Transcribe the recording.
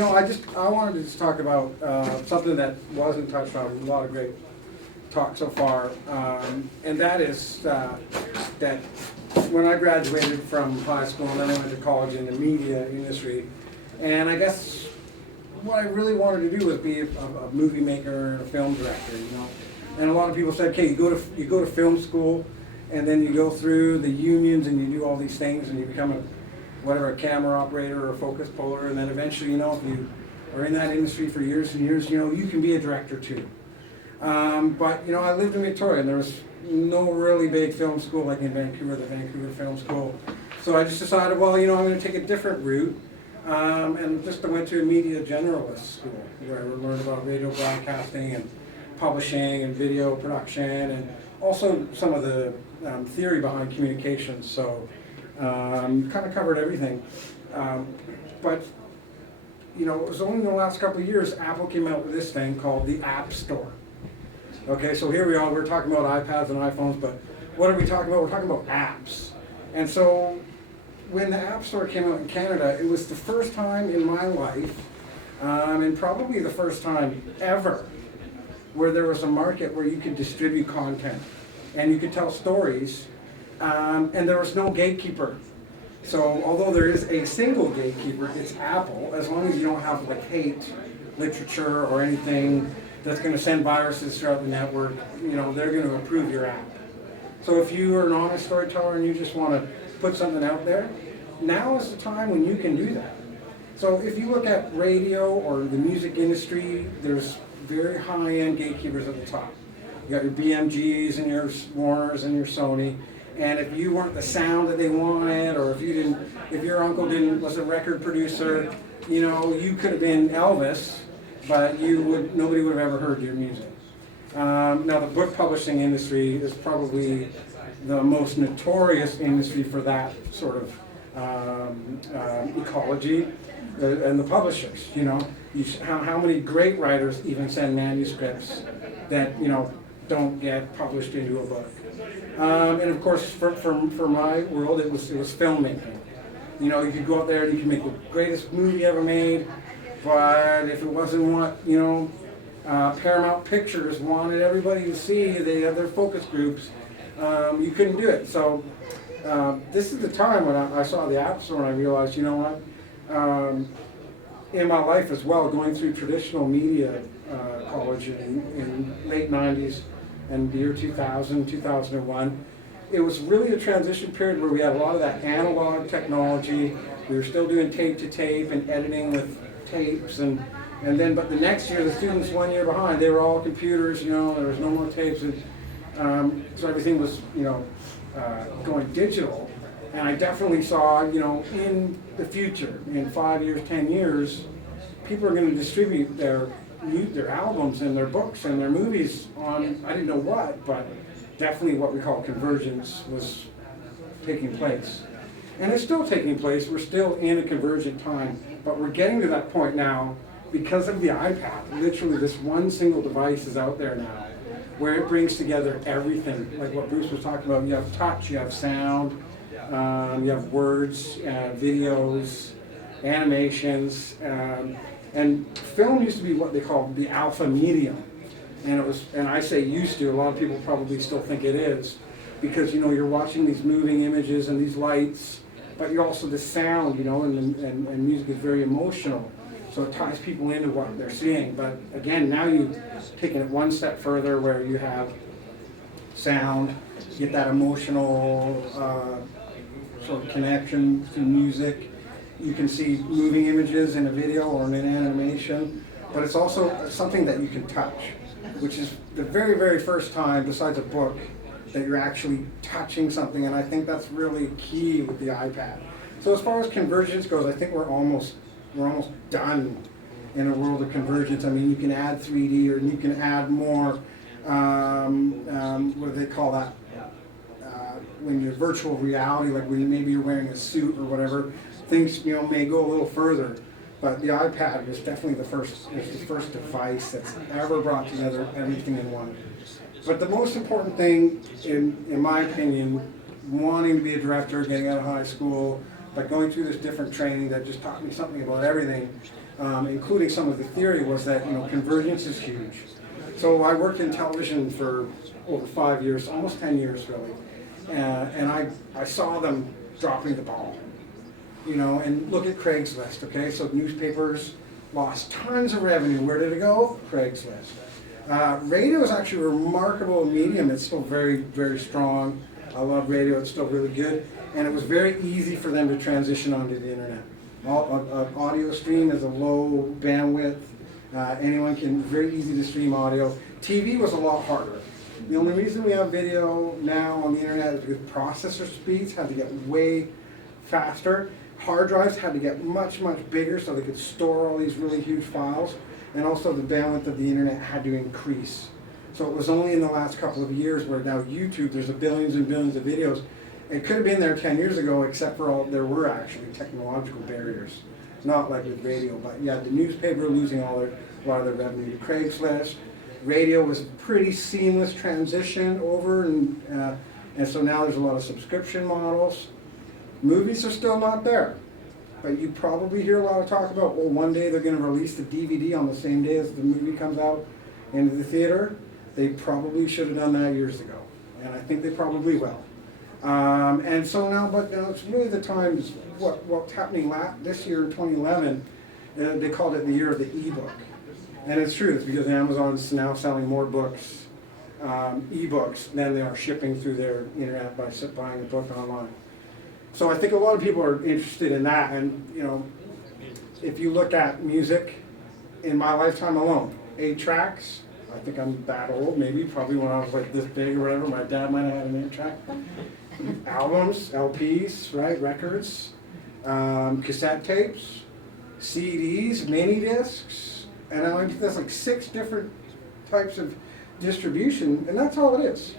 I wanted to just talk about something that wasn't touched on. A lot of great talk so far, and that is that when I graduated from high school and then I went to college in the media industry, and I guess what I really wanted to do was be a movie maker and a film director, And a lot of people said, okay, you go to film school, and then you go through the unions and you do all these things and you become a camera operator or a focus puller, and then eventually, if you are in that industry for years and years, you can be a director too. But I lived in Victoria, and there was no really big film school like in Vancouver, the Vancouver Film School. So I just decided, well, I'm going to take a different route, and just went to a media generalist school where I learned about radio broadcasting and publishing and video production, and also some of the theory behind communications. So kind of covered everything. But it was only in the last couple of years Apple came out with this thing called the App Store. Okay, so here we are, we're talking about iPads and iPhones, but what are we talking about? We're talking about apps. And so when the App Store came out in Canada, it was the first time in my life, and probably the first time ever, where there was a market where you could distribute content and you could tell stories, and there was no gatekeeper. So although there is a single gatekeeper, it's Apple, as long as you don't have hate literature or anything that's going to send viruses throughout the network, they're going to approve your app. So if you are an honest storyteller and you just want to put something out there, now is the time when you can do that. So if you look at radio or the music industry, there's very high-end gatekeepers at the top. You got your BMGs and your Warners and your Sony, and if you weren't the sound that they wanted, or if your uncle was a record producer, you could have been Elvis, but nobody would have ever heard your music. Now the book publishing industry is probably the most notorious industry for that sort of ecology, and the publishers. How many great writers even send manuscripts that don't get published into a book. And of course, for my world, it was filmmaking. You could go out there and you can make the greatest movie ever made, but if it wasn't what Paramount Pictures wanted everybody to see, they have their focus groups, you couldn't do it. So this is the time when I saw the App Store and I realized, in my life as well, going through traditional media college in late 90s and the year 2000, 2001, it was really a transition period where we had a lot of that analog technology. We were still doing tape to tape and editing with tapes, but the next year the students 1 year behind, they were all computers, there was no more tapes, and so everything was going digital. And I definitely saw, in the future, in 5 years, 10 years, people are going to distribute their albums and their books and their movies on, I didn't know what, but definitely what we call convergence was taking place. And it's still taking place. We're still in a convergent time, but we're getting to that point now because of the iPad. Literally, this one single device is out there now, where it brings together everything, like what Bruce was talking about. You have touch, you have sound, you have words, videos, animations, and film used to be what they call the alpha medium, and I say used to. A lot of people probably still think it is, because you're watching these moving images and these lights, but you're also the sound, and music is very emotional, so it ties people into what they're seeing. But again, now you've taken it one step further, where you have sound, you get that emotional sort of connection to music. You can see moving images in a video or in an animation, but it's also something that you can touch, which is the very, very first time, besides a book, that you're actually touching something, and I think that's really key with the iPad. So as far as convergence goes, I think we're almost done in a world of convergence. I mean, you can add 3D, or you can add more, what do they call that? When you're virtual reality, like when maybe you're wearing a suit or whatever, things may go a little further. But the iPad is definitely the first device that's ever brought together everything in one. But the most important thing, in my opinion, wanting to be a director, getting out of high school, but going through this different training that just taught me something about everything, including some of the theory, was that convergence is huge. So I worked in television for over 5 years, almost 10 years really, and I saw them dropping the ball. And look at Craigslist, okay? So newspapers lost tons of revenue. Where did it go? Craigslist. Radio is actually a remarkable medium. It's still very, very strong. I love radio. It's still really good. And it was very easy for them to transition onto the internet. An audio stream is a low bandwidth. Anyone can, very easy to stream audio. TV was a lot harder. The only reason we have video now on the internet is because processor speeds had to get way faster. Hard drives had to get much, much bigger so they could store all these really huge files. And also the bandwidth of the internet had to increase. So it was only in the last couple of years where now YouTube, there's billions and billions of videos. It could have been there 10 years ago, except for there were actually technological barriers. Not like with radio, but yeah, the newspaper losing a lot of their revenue to Craigslist. Radio was a pretty seamless transition over, and so now there's a lot of subscription models. Movies are still not there, but you probably hear a lot of talk about, well, one day they're going to release the DVD on the same day as the movie comes out into the theater. They probably should have done that years ago, and I think they probably will. And so now, but now it's really the time, what's happening this year in 2011, they called it the year of the ebook. And it's true, it's because Amazon's now selling more books, ebooks, than they are shipping through their internet by buying a book online. So I think a lot of people are interested in that, and if you look at music, in my lifetime alone, 8 tracks, I think I'm that old, maybe, probably when I was like this big or whatever, my dad might have had an 8-track. Albums, LPs, right, records, cassette tapes, CDs, mini discs, and I think that's like 6 different types of distribution, and that's all it is.